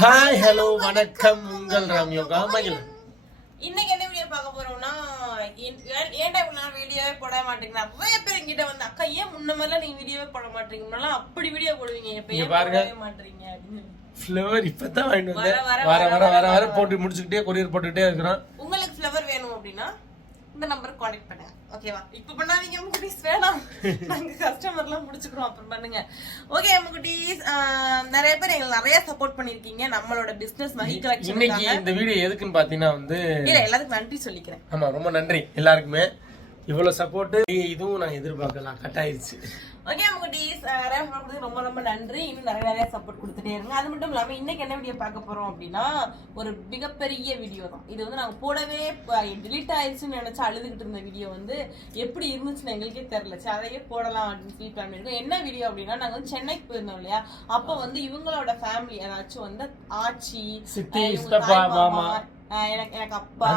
Hi hello வணக்கம். உங்கள் ராம் யோகா மகிழன் இன்னைக்கு என்ன வீடியோ பார்க்க போறோம்னா ஏன்- ஏன்- ஏன்டா இவ்வளவு நாள் வீடியோவே போட மாட்டேங்கிறா நிறைய பேர் என்கிட்ட வந்து அக்கா ஏன் முன்ன மாதிரிலாம் நீங்க வீடியோவே போட மாட்டீங்க? முன்னெல்லாம் அப்படி வீடியோ போடுவீங்க. இப்ப ஏன் பாருங்க. மாட்டீங்க அப்படின்னு. ஃப்ளவர் இப்பதான் வாங்கிட்டு வந்தேன். வர வர, வர வர. போட்டு முடிச்சுக்கிட்டே கொரியர் போட்டுக்கிட்டே இருக்கிறோம். உங்களுக்கு ஃப்ளவர் வேணும் அப்படின்னா இந்த நம்பருக்கு காண்டாக்ட் பண்ணுங்க. ஓகேவா இப்ப பண்ணாதீங்க முகுட்டீஸ். வேணாம். நாங்க கஸ்டமர்லாம் முடிச்சுக்கிறோம். அப்புறம் பண்ணுங்க. ஓகே முகுட்டீஸ். நிறைய பேர் எங்களுக்கு நிறைய சப்போர்ட் பண்ணிருக்கீங்க நம்மளோட பிசினஸ் மஹி இன்னைக்கு கலெக்ஷன் இந்த வீடியோ எதுக்குன்னு பாத்தீங்கன்னா வந்து இல்ல எல்லாத்துக்கும் நன்றி சொல்லிக்கிறேன். ஆமா ரொம்ப நன்றி. எல்லாருக்குமே. இவ்வளவு சப்போர்ட் இதுவும் நான் எதிர்பார்க்கலாம் கட் ஆயிருச்சு. ஓகே முகுட்டீஸ் கொடுத்து ரொம்ப ரொம்ப நன்றி. இன்னும் நிறைய நிறைய சப்போர்ட் கொடுத்துட்டே இருங்க. அது மட்டும் இல்லாம இன்னைக்கு என்ன வீடியோ பார்க்க போறோம் அப்படின்னா ஒரு மிகப்பெரிய வீடியோ தான். இது வந்து நாங்க போடவே டிலீட் ஆயிடுச்சுன்னு நினைச்சு அழுதுகிட்டு இருந்த வீடியோ வந்து எப்படி இருந்துச்சுன்னு எங்களுக்கே தெரியல. சரி அதையே போடலாம் அப்படின்னு சொல்லி பிளான் பண்ணிருக்கோம் என்ன வீடியோ அப்படின்னா நாங்க வந்து சென்னைக்கு போயிருந்தோம் இல்லையா? அப்ப வந்து இவங்களோட ஃபேமிலி ஏதாச்சும் வந்து ஆச்சி சித்தி, எனக்கு எனக்கு அப்பா.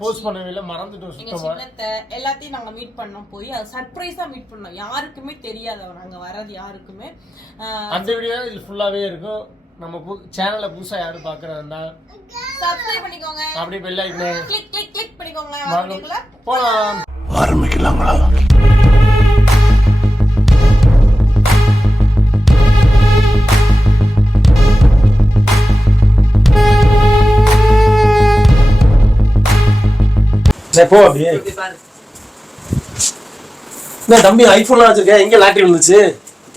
போஸ்ட் பண்ணவே இல்லை மறந்துட்டோம் எங்க சுத்தமா. சின்னத்தை எல்லாத்தையும் நாங்க மீட் பண்ணோம் போய். அது சர்ப்ரைஸா மீட் பண்ணோம். யாருக்குமே தெரியாது அவர் அங்க வர்றது யாருக்குமே. அந்த வீடியோ இது ஃபுல்லாவே இருக்கும். நம்ம சேனல்ல புதுசா யாரும் பாக்குறதா சப்ஸ்கிரைப் பண்ணிக்கோங்க. அப்படியே பெல் ஐக்கனே கிளிக் கிளிக் கிளிக் பண்ணிக்கோங்க. போலாம். சரி, போ அப்படியே என்ன தம்பி ஐபோன்லாம் வச்சிருக்கேன் எங்க லாட்டரி வந்துச்சு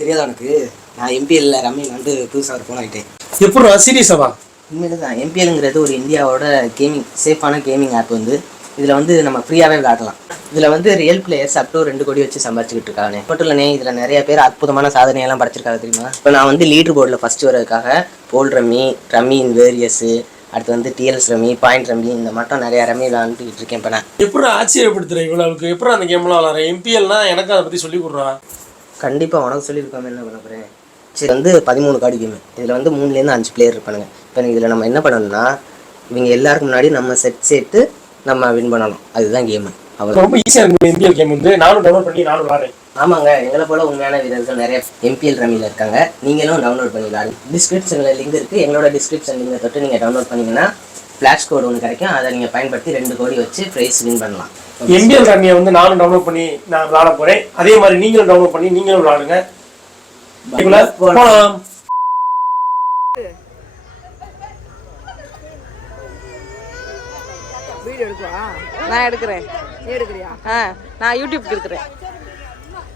தெரியாதா உனக்கு? நான் எம்பிஎல்ல ரம்மி வந்து புதுசாக ஒரு ஃபோன் ஆகிட்டேன் எப்படி சீரியஸாவா உண்மையில தான் எம்பிஎல்ங்கிறது ஒரு இந்தியாவோட கேமிங் சேஃபான கேமிங் ஆப் வந்து. இதில் வந்து நம்ம ஃப்ரீயாகவே விளையாடலாம். இதில் வந்து ரியல் பிளேயர்ஸ் அப் டு ரெண்டு கோடி வச்சு சம்பாதிச்சுக்கிட்டு இருக்காங்க. மட்டும் இல்லைனே இதில் நிறைய பேர் அற்புதமான சாதனையெல்லாம் படைச்சிருக்காங்க தெரியுமா? இப்போ நான் வந்து லீடர் போர்டில் ஃபஸ்ட்டு வரதுக்காக போல் ரம்மி ரம்மி இன் வேரியஸு அடுத்து வந்து டிஎல்எஸ் ரம்மி பாயிண்ட் ரம்மி இந்த மட்டும் நிறைய ரம்மி விளாண்டுக்கிட்டு இருக்கேன் இப்போ நான். எப்படி ஆச்சரியப்படுத்துற இவ்வளவுக்கு? எப்படி அந்த கேம்லாம் விளாட்ற? எம்பிஎல்னா எனக்கு அதை பத்தி சொல்லி கொடுறா கண்டிப்பாக உனக்கு சொல்லியிருக்காம என்ன பண்ண போகிறேன் சரி வந்து பதிமூணு கார்டு கேமு இதில் வந்து மூணுலேருந்து அஞ்சு பிளேயர் இருப்பானுங்க. இப்போ இதில் நம்ம என்ன பண்ணணும்னா இவங்க எல்லாருக்கும் முன்னாடி நம்ம செட் சேர்த்து நம்ம வின் பண்ணணும். அதுதான் கேமு அவ்வளோ ரொம்ப ஈஸியா இருக்கு எம்பிஎல் கேம் வந்து. நானும் டவுன்லோட் பண்ணி நானும் விளாட்றேன். ஆமாங்க எங்களை போல உண்மையான வீரர்கள் நிறைய எம்பிஎல் ரம்மியில் இருக்காங்க. நீங்களும் டவுன்லோட் பண்ணி விளாடு டிஸ்கிரிப்ஷனில் லிங்க் இருக்குது எங்களோட டிஸ்கிரிப்ஷன் லிங்கை தொட்டு நீங்கள் டவுன்லோட் பண்ணீங்கன்னா ஃப்ளாஷ் கோடு ஒன்று கிடைக்கும். அதை நீங்கள் பயன்படுத்தி ரெண்டு கோடி வச்சு ப்ரைஸ் வின் பண்ணலாம். எம்பிஎல் ரம்மியை வந்து நானும் டவுன்லோட் பண்ணி நான் விளாட போறேன். அதே மாதிரி நீங்களும் டவுன்லோட் பண்ணி நீங்களும் விளாடுங்க. வீடியோ எடுக்குவா? நான் எடுக்கிறேன். நீ எடுக்கிறியா? ஆ நான் யூடியூப்க்கு எடுக்கிறேன்.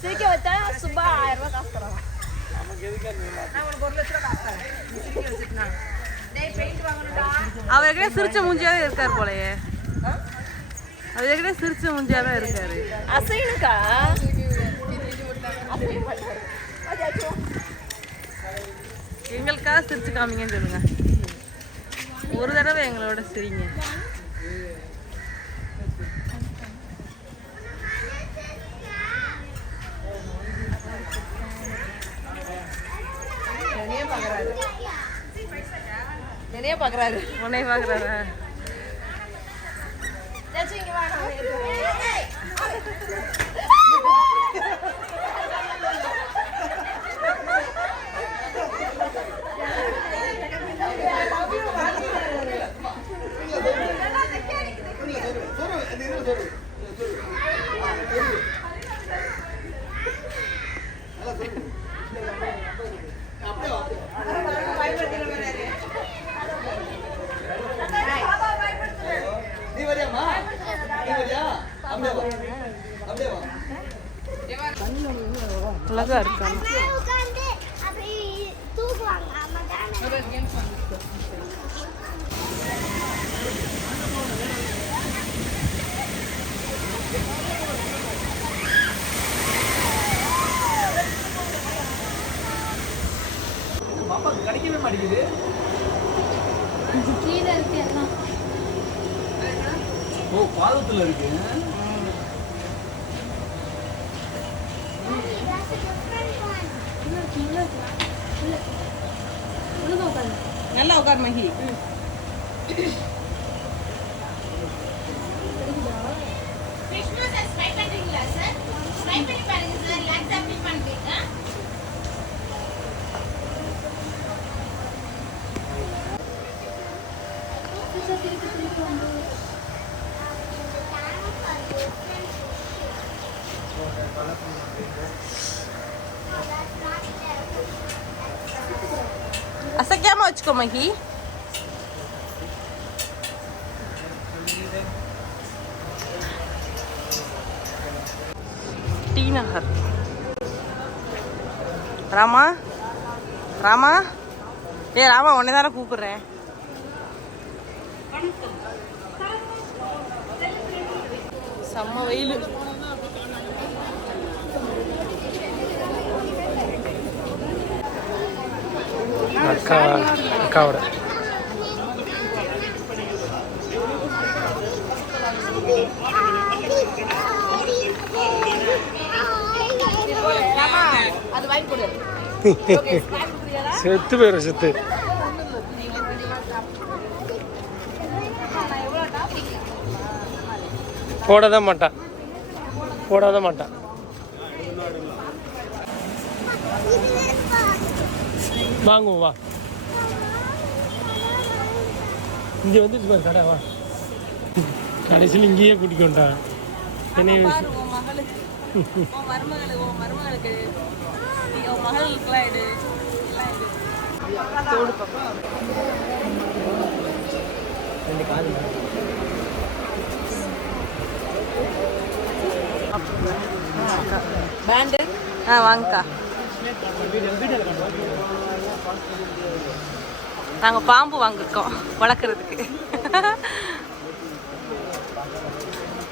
சிரிக்க வச்சா சுபா ஆயிரம் ரூபாய் காசு தரலாம் அவர் ஏற்கனவே சிரிச்ச மூஞ்சியாவே இருக்காரு போலயே. அவர் ஏற்கனவே சிரிச்ச மூஞ்சியாவே இருக்காரு. அசைனுக்கா? எங்களுக்காக சிரிச்சு காமிங்கன்னு சொல்லுங்க. ஒரு தடவை எங்களோட சிரிங்க. நிறைய பாக்குறாரு. உன்னை பாக்குறாரா? இங்க அழகா இருக்கு? கிடைக்கவே மாட்டேங்குது கீழே இருக்கு எல்லாம். ஓ பாதத்துல இருக்கு. நல்லா உட்கார் மகி. விஷ்ணு சார் ஸ்வைப் பண்றீங்களா அசைக்காம வச்சுக்கோ மகி டி நகர் ராமா ராமா ஏ ராமா உன்னை தானே கூப்பிடுறேன். செம்ம வெயில். அக்கா அக்காவோட செத்து போயிடும் செத்து. போடதான் மாட்டான். போடாத மாட்டான். வாங்குவோம் வா. இங்கே வந்து பாரு கடை வா. கடைசியில் இங்கேயே கூட்டிக் கொண்டான் பேண்டு? ஆ வாங்கக்கா. நாங்கள் பாம்பு வாங்கிருக்கோம் வளர்க்குறதுக்கு.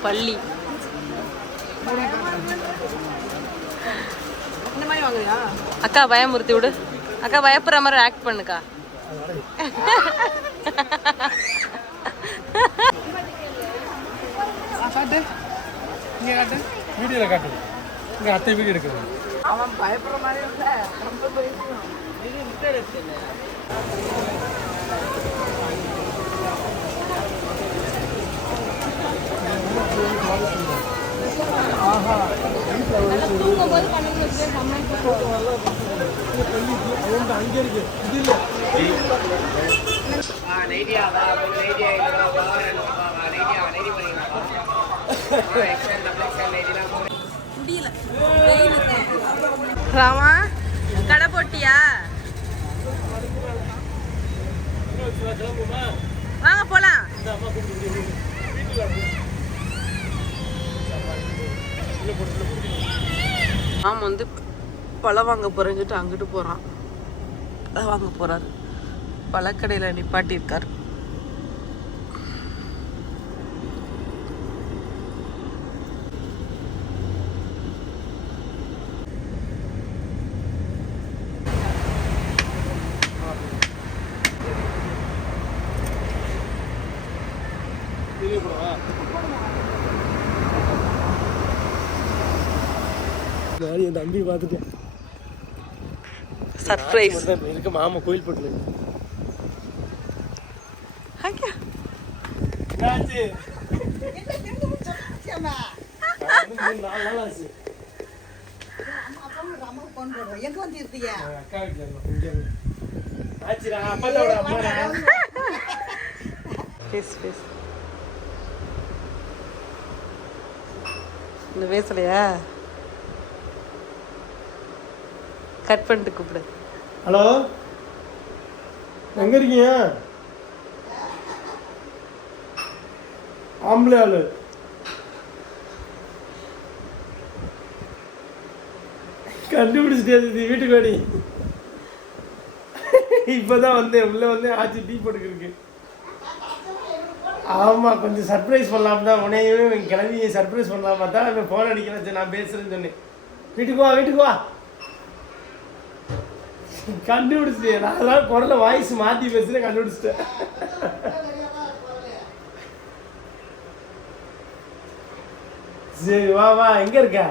பள்ளி அக்கா பயமுறுத்தி விடு. அக்கா பயப்படுற மாதிரி ஆக்ட் பண்ணுக்கா. காட்டு. இங்கே காட்டு. வீடியோவில் காட்டு. அத்தை வீடியோ எடுக்கிறேன் அவன் பயப்படுற மாதிரி இல்ல. ரொம்ப அங்கே இருக்கு. இது இல்லை. முடியல. ராமா கடை போட்டியா? வாங்க போலாம். மாம் வந்து பழம் வாங்க போறேன்னு சொல்லிட்டு அங்கிட்டு போறான். பழம் வாங்க போறாரு. பழக்கடையில் நிப்பாட்டியிருக்காரு. நான் என் தம்பி பார்த்துட்டேன். சர்ப்ரைஸ் இருக்கு. மாமா கோயில் பட்டில். எங்க வந்து இருந்தீங்க அக்கா வீட்டில் பேசு பேசு இந்த பேசலையா கட் பண்ணிட்டு கூப்பிடு. ஹலோ? எங்க இருக்கீங்க? ஆம்பளை ஆளு. கண்டுபிடிச்சிட்டே இது வீட்டுக்கு வாடி. இப்போதான் வந்தேன். உள்ள வந்து ஆச்சு டீ போட்டுக்கிருக்கு. ஆமாம் கொஞ்சம் சர்ப்ரைஸ் பண்ணலாம் தான் உனையவே கிளம்பி சர்ப்ரைஸ் பண்ணலாம் பார்த்தா அவன் ஃபோன் அடிக்கிறேன் நான் பேசுகிறேன்னு சொன்னேன். வீட்டுக்கு வா வீட்டுக்கு வா. கண்டுபிடிச்சிட்டேன். நான் அதான் குரல வாய்ஸ் மாற்றி பேசுகிறேன் கண்டுபிடிச்சிட்டேன். சரி வா வா எங்கே இருக்க?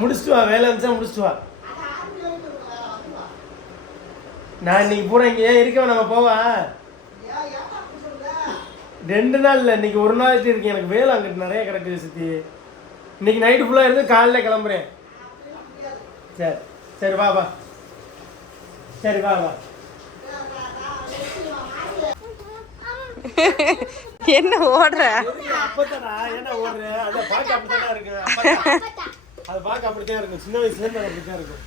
முடிச்சுட்டு வா வேலை இருந்துச்சா முடிச்சிட்டு வா. நான் இன்னைக்கு பூரா இங்கே ஏன் இருக்க நம்ம போவா? ரெண்டு நாள் இல்லை இன்னைக்கு ஒரு நாள் இருக்கேன் எனக்கு வேலை அங்கிட்டு நிறைய கிடக்குது சித்தி. இன்னைக்கு நைட்டு ஃபுல்லாக இருந்து காலைல கிளம்புறேன். சரி சரி வா வா. சரி வா வா. என்ன ஓடுற? அப்பத்தானா? ஏன்னா ஓடுற? அதை இருக்கு. இருக்கும். சின்ன வயசுல இருந்து இருக்கும்.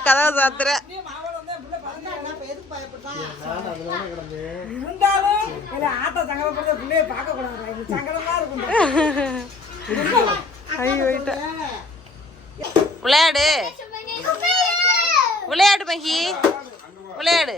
கதவை சாத்துற. இருந்தாலும் ஆட்டோ சங்கடப்படுற பிள்ளைய பார்க்க கூடாது சங்கடமா இருக்கும் விளையாடு. விளையாடு. மகி. விளையாடு.